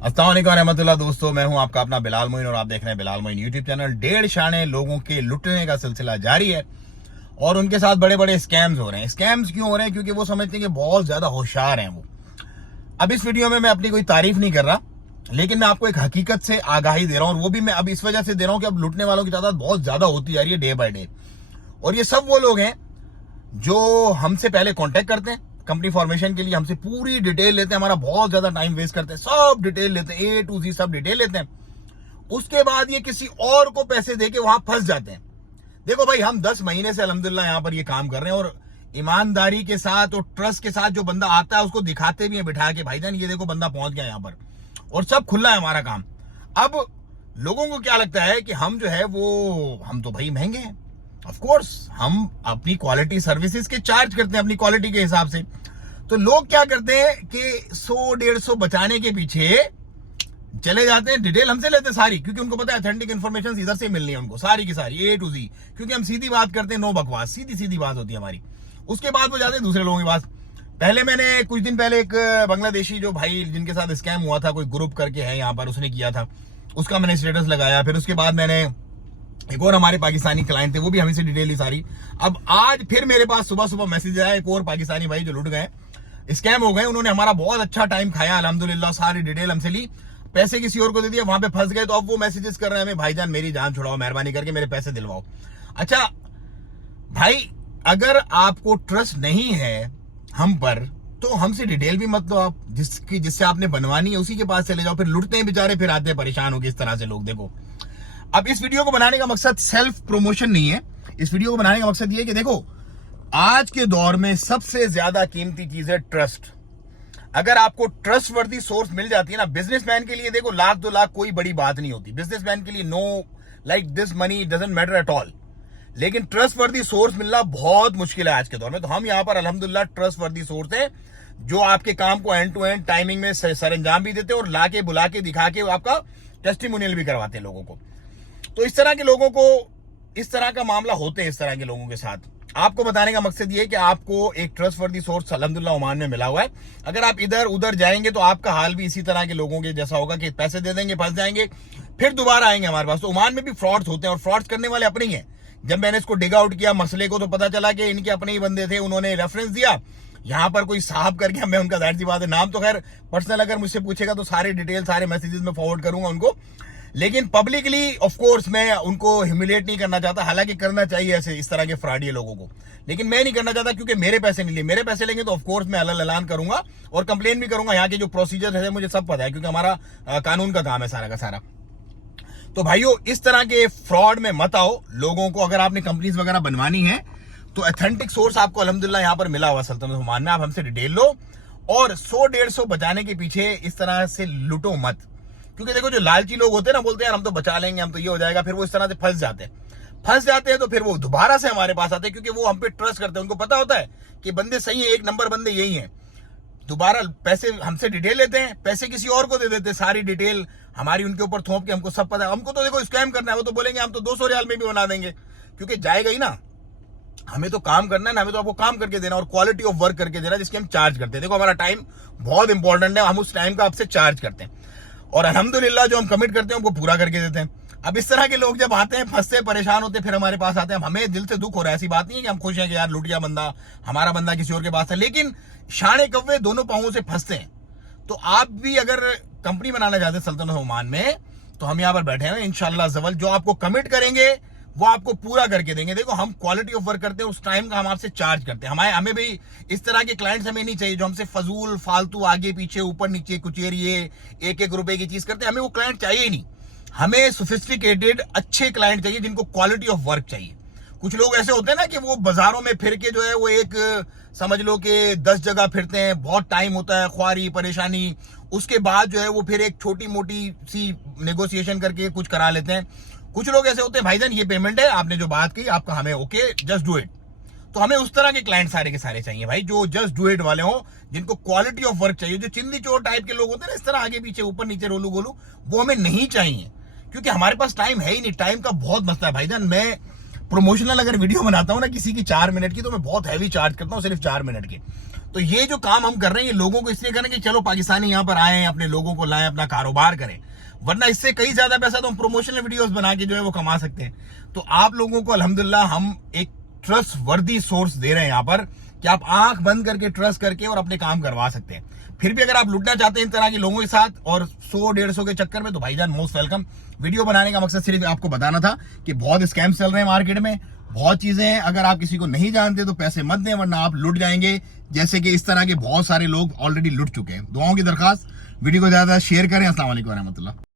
अस्सलाम वालेकुम रहमतुल्लाह। दोस्तों, मैं हूं आपका अपना बिलाल मोइन और आप देख रहे हैं बिलाल मोइन यूट्यूब चैनल। 1.5 शाने लोगों के लुटने का सिलसिला जारी है और उनके साथ बड़े बड़े स्कैम्स हो रहे हैं। स्कैम्स क्यों हो रहे हैं? क्योंकि वो समझते हैं कि बहुत ज्यादा होशियार हैं वो। अब इस वीडियो में मैं अपनी कोई तारीफ नहीं कर रहा, लेकिन मैं आपको एक हकीकत से आगाही दे रहा हूं और वो भी मैं अब इस वजह से दे रहा हूं कि अब लुटने वालों की तादाद बहुत ज्यादा होती जा रही है डे बाय डे। और ये सब वो लोग हैं जो हमसे पहले कांटेक्ट करते हैं कंपनी फॉर्मेशन के लिए, हमसे पूरी डिटेल लेते हैं, हमारा बहुत ज्यादा टाइम वेस्ट करते हैं, सब डिटेल लेते हैं, A to Z सब डिटेल लेते हैं। उसके बाद ये किसी और को पैसे देके वहां फंस जाते हैं। देखो भाई, हम 10 महीने से अल्हम्दुलिल्लाह यहां पर ये काम कर रहे हैं और ईमानदारी के साथ और ट्रस्ट के साथ जो बंदा आता है उसको दिखाते भी हैं बिठा के, भाईजान ये देखो बंदा पहुंच गया यहां पर, और सब खुला है हमारा काम। अब लोगों को क्या लगता है कि हम जो है वो, हम तो भाई महंगे हैं। ऑफ कोर्स हम अपनी क्वालिटी सर्विसेज के चार्ज करते हैं अपनी क्वालिटी के हिसाब से। तो लोग क्या करते हैं कि 100-150 बचाने के पीछे चले जाते हैं, डिटेल हमसे लेते हैं सारी, क्योंकि उनको पता है ऑथेंटिक इन्फॉर्मेशन इधर से मिलनी है उनको, सारी की सारी A to Z, क्योंकि हम सीधी बात करते हैं, नो बकवास, सीधी सीधी बात होती है हमारी। उसके बाद वो जाते हैं दूसरे लोगों के पास। पहले मैंने कुछ दिन पहले एक बांग्लादेशी जो भाई जिनके साथ स्कैम हुआ था, कोई ग्रुप करके है यहाँ पर, उसने किया था, उसका मैंने स्टेटस लगाया। फिर उसके बाद मैंने एक और हमारे पाकिस्तानी क्लाइंट थे, वो भी हमें से डिटेल ली सारी। अब आज फिर मेरे पास सुबह सुबह मैसेज आया, एक और पाकिस्तानी भाई जो लुट गए, स्कैम हो गए, उन्होंने हमारा बहुत अच्छा टाइम खाया अल्हम्दुलिल्लाह, सारी डिटेल हमसे ली, पैसे किसी और को दे दिया, वहां पे फंस गए। तो अब वो मैसेजेस कर रहे हैं हमें, भाईजान मेरी जान छुड़ाओ, मेहरबानी करके मेरे पैसे दिलवाओ। अच्छा भाई, अगर आपको ट्रस्ट नहीं है हम पर, तो हमसे डिटेल भी मत लो आप, जिससे आपने बनवानी है उसी के पास चले जाओ। फिर लुटते हैं बेचारे, फिर आते हैं परेशान होकर इस तरह से लोग। देखो, अब इस वीडियो को बनाने का मकसद सेल्फ प्रमोशन नहीं है, इस वीडियो को बनाने का मकसद ये है कि देखो, आज के दौर में सबसे ज्यादा कीमती चीज है ट्रस्ट। अगर आपको ट्रस्टवर्दी सोर्स मिल जाती है ना, बिजनेसमैन के लिए देखो 1,00,000-2 लाख कोई बड़ी बात नहीं होती, बिजनेसमैन के लिए know like this money doesn't matter at all. लेकिन ट्रस्टवर्दी सोर्स मिलना बहुत मुश्किल है आज के दौर में। तो हम यहाँ पर अल्हम्दुलिल्लाह ट्रस्टवर्दी सोर्स है जो आपके काम को एंड टू एंड टाइमिंग में सरंजाम भी देते हैं और लाके बुला के दिखा के आपका टेस्टिमोनियल भी करवाते हैं लोगों को। तो इस तरह के लोगों को, इस तरह का मामला होते हैं इस तरह के लोगों के साथ। आपको बताने का मकसद ये है कि आपको एक ट्रस्टवर्दी सोर्स अल्हम्दुलिल्लाह ओमान में मिला हुआ है। अगर आप इधर उधर जाएंगे तो आपका हाल भी इसी तरह के लोगों के जैसा होगा कि पैसे दे देंगे, फंस जाएंगे, फिर दोबारा आएंगे हमारे पास। तो ओमान में भी फ्रॉड्स होते हैं और फ्रॉड्स करने वाले अपने ही हैं। जब मैंने इसको डिग आउट किया मसले को, तो पता चला कि इनके अपने ही बंदे थे, उन्होंने रेफरेंस दिया यहाँ पर कोई साहब करके, मैं उनका जाहिर सी बात है नाम तो खैर पर्सनल अगर मुझसे पूछेगा तो सारे डिटेल सारे मैसेजेस में फॉरवर्ड करूंगा उनको, लेकिन पब्लिकली ऑफ कोर्स मैं उनको ह्यूमिलेट नहीं करना चाहता। हालांकि करना चाहिए ऐसे इस तरह के फ्रॉडी लोगों को, लेकिन मैं नहीं करना चाहता क्योंकि मेरे पैसे नहीं लिए। मेरे पैसे लेंगे तो ऑफ कोर्स मैं अलग ऐलान करूंगा और कंप्लेन भी करूंगा। यहाँ के जो प्रोसीजर है मुझे सब पता है, क्योंकि हमारा कानून का काम है सारा का सारा। तो भाइयों, इस तरह के फ्रॉड में मत आओ लोगों को। अगर आपने कंपनीज वगैरह बनवानी है तो ऑथेंटिक सोर्स आपको अल्हम्दुलिल्लाह यहाँ पर मिला हुआ सल्तनत ओमान में। आप हमसे डिटेल लो और 100-150 बचाने के पीछे इस तरह से लुटो मत, क्योंकि देखो जो लालची लोग होते हैं ना, बोलते हैं यार हम तो बचा लेंगे, हम तो ये हो जाएगा, फिर वो इस तरह से फंस जाते हैं। तो फिर वो दोबारा से हमारे पास आते हैं, क्योंकि वो हम पे ट्रस्ट करते हैं, उनको पता होता है कि बंदे सही है, एक नंबर बंदे यही हैं। दोबारा पैसे हमसे डिटेल लेते हैं, पैसे किसी और को दे देते हैं, सारी डिटेल हमारी उनके ऊपर थोप के, हमको सब पता है। हमको तो देखो स्कैम करना है, वो तो बोलेंगे हम तो 200 रियाल में भी बना देंगे, क्योंकि जाएगा ही ना। हमें तो काम करना है ना, हमें तो आपको काम करके देना और क्वालिटी ऑफ वर्क करके देना, जिसके हम चार्ज करते हैं। देखो हमारा टाइम बहुत इंपॉर्टेंट है, हम उस टाइम का आपसे चार्ज करते हैं और अल्हम्दुलिल्लाह जो हम कमिट करते हैं उनको पूरा करके देते हैं। अब इस तरह के लोग जब आते हैं, फंसते हैं, परेशान होते हैं, फिर हमारे पास आते हैं, हमें दिल से दुख हो रहा है। ऐसी बात नहीं है कि हम खुश हैं कि यार लुट गया बंदा, हमारा बंदा किसी और के पास है, लेकिन शाने कव्वे दोनों पांवों से फंसते हैं। तो आप भी अगर कंपनी बनाना चाहते हैं सल्तनत ओमान में, तो हम यहाँ पर बैठे हैं इंशाअल्लाह ज़वल, जो आपको कमिट करेंगे वो आपको पूरा करके देंगे। देखो हम क्वालिटी ऑफ वर्क करते हैं, उस टाइम का हम आपसे चार्ज करते हैं। हमें भी इस तरह के क्लाइंट्स हमें नहीं चाहिए जो हमसे फजूल फालतू आगे पीछे ऊपर नीचे कुचेरिए एक रुपए की चीज करते हैं। हमें वो क्लाइंट चाहिए ही नहीं। हमें सोफिस्टिकेटेड अच्छे क्लाइंट चाहिए जिनको क्वालिटी ऑफ वर्क चाहिए। कुछ लोग ऐसे होते हैं ना कि वो बाजारों में फिर के जो है वो एक समझ लो कि 10 जगह फिरते हैं, बहुत टाइम होता है, ख्वारी परेशानी, उसके बाद जो है वो फिर एक छोटी मोटी सी नेगोशिएशन करके कुछ करा लेते हैं। कुछ लोग ऐसे होते हैं, भाईजान ये पेमेंट है, आपने जो बात की आपका हमें ओके, जस्ट डू इट। तो हमें उस तरह के क्लाइंट सारे के सारे चाहिए भाई, जो जस्ट डू इट वाले हो, जिनको क्वालिटी ऑफ वर्क चाहिए। जो चिंदी चोर टाइप के लोग होते हैं ना, इस तरह आगे पीछे ऊपर नीचे रोलू गोलू, वो हमें नहीं चाहिए, क्योंकि हमारे पास टाइम है ही नहीं। टाइम का बहुत मसला है भाईजान। मैं प्रोमोशनल अगर वीडियो बनाता हूँ ना किसी की 4 मिनट की, तो मैं बहुत हैवी चार्ज करता हूँ, सिर्फ 4 मिनट के। तो ये जो काम हम कर रहे हैं ये लोगों को इसलिए करें कि चलो पाकिस्तानी यहाँ पर आए, अपने लोगों को लाएं, अपना कारोबार करें, वरना इससे कई ज्यादा पैसा तो हम प्रोमोशनल वीडियोस बना के जो है वो कमा सकते हैं। तो आप लोगों को अल्हम्दुलिल्लाह हम एक ट्रस्ट वर्दी सोर्स दे रहे हैं यहाँ पर कि आप आंख बंद करके ट्रस्ट करके और अपने काम करवा सकते हैं। फिर भी अगर आप लुटना चाहते हैं इन तरह के लोगों के साथ और 100-150 के चक्कर में, तो भाईजान मोस्ट वेलकम। वीडियो बनाने का मकसद सिर्फ आपको बताना था कि बहुत स्कैम चल रहे हैं मार्केट में, बहुत चीजें हैं। अगर आप किसी को नहीं जानते तो पैसे मत दें, वरना आप लुट जाएंगे, जैसे कि इस तरह के बहुत सारे लोग ऑलरेडी लुट चुके हैं। दुआओं की दरखास्त, वीडियो को ज्यादा शेयर करें। अस्सलाम वालेकुम रहमतुल्लाह।